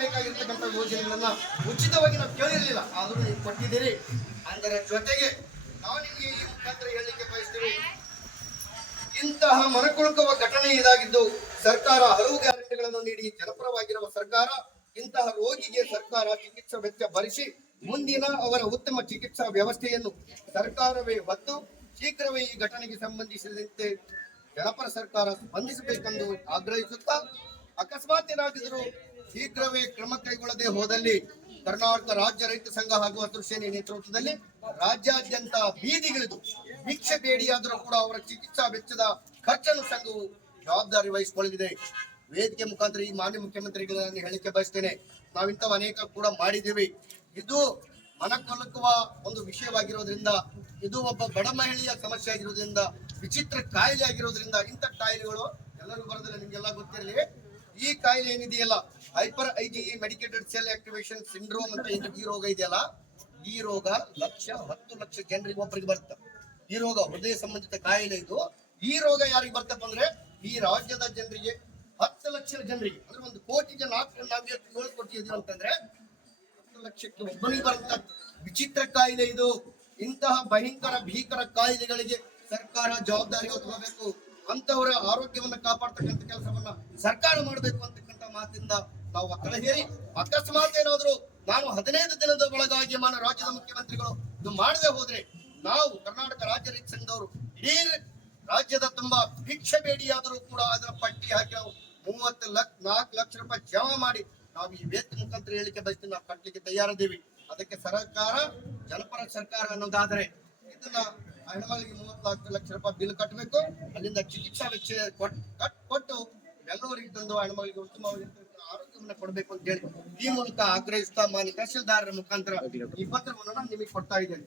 ಬೇಕಾಗಿರ್ತಕ್ಕಂಥ ಯೋಜನೆಗಳನ್ನ ಉಚಿತವಾಗಿ ನಾವು ಕೇಳಿರ್ಲಿಲ್ಲ. ಆದರೂ ನೀವು ಕೊಟ್ಟಿದ್ದೀರಿ. ಅದರ ಜೊತೆಗೆ ನಾವು ನಿಮಗೆ ಈ ಮುಖಾಂತರ ಹೇಳಲಿಕ್ಕೆ ಬಯಸ್ತೀವಿ. ಇಂತಹ ಮನಕೊಳಕುವ ಘಟನೆ ಇದಾಗಿದ್ದು ಸರ್ಕಾರ ಹಲವು ಗ್ಯಾರಂಟಿಗಳನ್ನು ನೀಡಿ ಜನಪರವಾಗಿರುವ ಸರ್ಕಾರ, ಇಂತಹ ರೋಗಿಗೆ ಸರ್ಕಾರ ಚಿಕಿತ್ಸಾ ವೆಚ್ಚ ಭರಿಸಿ ಮುಂದಿನ ಅವರ ಉತ್ತಮ ಚಿಕಿತ್ಸಾ ವ್ಯವಸ್ಥೆಯನ್ನು ಸರ್ಕಾರವೇ ಹೊತ್ತು ಶೀಘ್ರವೇ ಈ ಘಟನೆಗೆ ಸಂಬಂಧಿಸಿದಂತೆ ಜನಪರ ಸರ್ಕಾರ ಸ್ಪಂದಿಸಬೇಕೆಂದು ಆಗ್ರಹಿಸುತ್ತಾ ಅಕಸ್ಮಾತ್ ಏನಾಗಿದ್ರು ಶೀಘ್ರವೇ ಕ್ರಮ ಕೈಗೊಳ್ಳದೆ ಹೋದಲ್ಲಿ ಕರ್ನಾಟಕ ರಾಜ್ಯ ರೈತ ಸಂಘ ಹಾಗೂ ಅದೃಶ್ಯನಿ ನೇತೃತ್ವದಲ್ಲಿ ರಾಜ್ಯಾದ್ಯಂತ ಬೀದಿಗಿಳಿದು ಭಿಕ್ಷೆ ಬೇಡಿಯಾದರೂ ಕೂಡ ಅವರ ಚಿಕಿತ್ಸಾ ವೆಚ್ಚದ ಖರ್ಚನ್ನು ಸಂಘವು ಜವಾಬ್ದಾರಿ ವಹಿಸಿಕೊಳ್ಳಲಿದೆ. ವೇದಿಕೆ ಮುಖಾಂತರ ಈ ಮಾನ್ಯ ಮುಖ್ಯಮಂತ್ರಿಗಳನ್ನು ಹೇಳಿಕೆ ಬಯಸ್ತೇನೆ. ನಾವಿಂಥವು ಅನೇಕ ಕೂಡ ಮಾಡಿದ್ದೀವಿ. ಇದು ಮನಕೊಲಕುವ ಒಂದು ವಿಷಯವಾಗಿರೋದ್ರಿಂದ, ಇದು ಒಬ್ಬ ಬಡ ಮಹಿಳೆಯ ಸಮಸ್ಯೆ ಆಗಿರೋದ್ರಿಂದ, ವಿಚಿತ್ರ ಕಾಯಿಲೆ ಆಗಿರೋದ್ರಿಂದ ಇಂಥ ಕಾಯಿಲೆಗಳು ಎಲ್ಲರಿಗೂ ಬರೋದಿಲ್ಲ, ನಿಮ್ಗೆಲ್ಲ ಗೊತ್ತಿರಲಿ. ಈ ಕಾಯಿಲೆ ಏನಿದೆಯಲ್ಲ? Hyper IGE medicated cell activation syndrome ಅಂತ ಏನು ಈ ರೋಗ ಇದೆಯಲ್ಲ, ಈ ರೋಗ ಲಕ್ಷ ಹತ್ತು ಲಕ್ಷ ಜನರಿಗೆ ಒಬ್ಬರಿಗೆ ಬರ್ತ ಈ ರೋಗ ಹೃದಯ ಸಂಬಂಧಿತ ಕಾಯಿಲೆ ಇದು. ಈ ರೋಗ ಯಾರಿಗೆ ಬರ್ತಪ್ಪ ಅಂದ್ರೆ, ಈ ರಾಜ್ಯದ ಜನರಿಗೆ, ಹತ್ತು ಲಕ್ಷ ಜನರಿಗೆ, ಅಂದ್ರೆ ಒಂದು ಕೋಟಿ ಜನ ನಾಲ್ಕು ಏಳು ಕೋಟಿ ಇದೀವಿ ಅಂತಂದ್ರೆ, ಹತ್ತು ಲಕ್ಷಕ್ಕೆ ಒಬ್ಬನಿಗೆ ಬರುತ್ತ? ವಿಚಿತ್ರ ಕಾಯಿಲೆ ಇದು. ಇಂತಹ ಭಯಂಕರ, ಭೀಕರ ಕಾಯಿಲೆಗಳಿಗೆ ಸರ್ಕಾರ ಜವಾಬ್ದಾರಿ ಹೊತ್ಕೋಬೇಕು ಅಂತವರ ಆರೋಗ್ಯವನ್ನು ಕಾಪಾಡ್ತಕ್ಕಂಥ ಕೆಲಸವನ್ನ ಸರ್ಕಾರ ಮಾಡಬೇಕು ಅಂತಕ್ಕಂಥ ಮಾತಿಂದ ನಾವು ಒತ್ತಡ ಹೇರಿ ಅಕಸ್ಮಾತ್ ಏನಾದ್ರು ನಾನು ಹದಿನೈದು ದಿನದ ಒಳಗಾಗಿ ಮಾನ ರಾಜ್ಯದ ಮುಖ್ಯಮಂತ್ರಿಗಳು ಇದು ಮಾಡದೆ ಹೋದ್ರೆ ನಾವು ಕರ್ನಾಟಕ ರಾಜ್ಯ ರೈತ ಸಂಘದವರು ಇಡೀ ರಾಜ್ಯದ ತುಂಬಾ ಭಿಕ್ಷೆ ಬೇಡಿಯಾದರೂ ಕೂಡ ಅದರ ಪಟ್ಟಿ ಹಾಕಿ ನಾವು ಮೂವತ್ತು ಲಕ್ಷ ನಾಲ್ಕು ಲಕ್ಷ ರೂಪಾಯಿ ಜಮಾ ಮಾಡಿ ನಾವು ಈ ವೇತನ ಮುಖಾಂತರ ಹೇಳಿಕೆ ಬಯಸ್ತೀವಿ ನಾವು ಕಟ್ಟಲಿಕ್ಕೆ ತಯಾರಿದ್ದೀವಿ. ಅದಕ್ಕೆ ಸರ್ಕಾರ, ಜನಪರ ಸರ್ಕಾರ ಅನ್ನೋದಾದ್ರೆ ಇದನ್ನ ಆ ಮೂವತ್ತು ಲಕ್ಷ ರೂಪಾಯಿ ಬಿಲ್ ಕಟ್ಟಬೇಕು ಅಲ್ಲಿಂದ ಚಿಕಿತ್ಸಾ ವೆಚ್ಚ ಕಟ್ ಕೊಟ್ಟು ಬೆಂಗಳೂರಿಗೆ ತಂದು ಹೆಣ್ಮಗಳಿಗೆ ಉತ್ತಮವಾಗಿರ್ತಕ್ಕಂಥ ಆರೋಗ್ಯವನ್ನ ಕೊಡಬೇಕು ಅಂತ ಹೇಳಿ ಈ ಮೂಲಕ ಆಗ್ರಹಿಸ್ತಾ ಮಾನ್ಯ ತಹಶೀಲ್ದಾರರ ಮುಖಾಂತರ ಈ ಪತ್ರವನ್ನು ನಾನು ನಿಮಗೆ ಕೊಡ್ತಾ ಇದ್ದೇನೆ.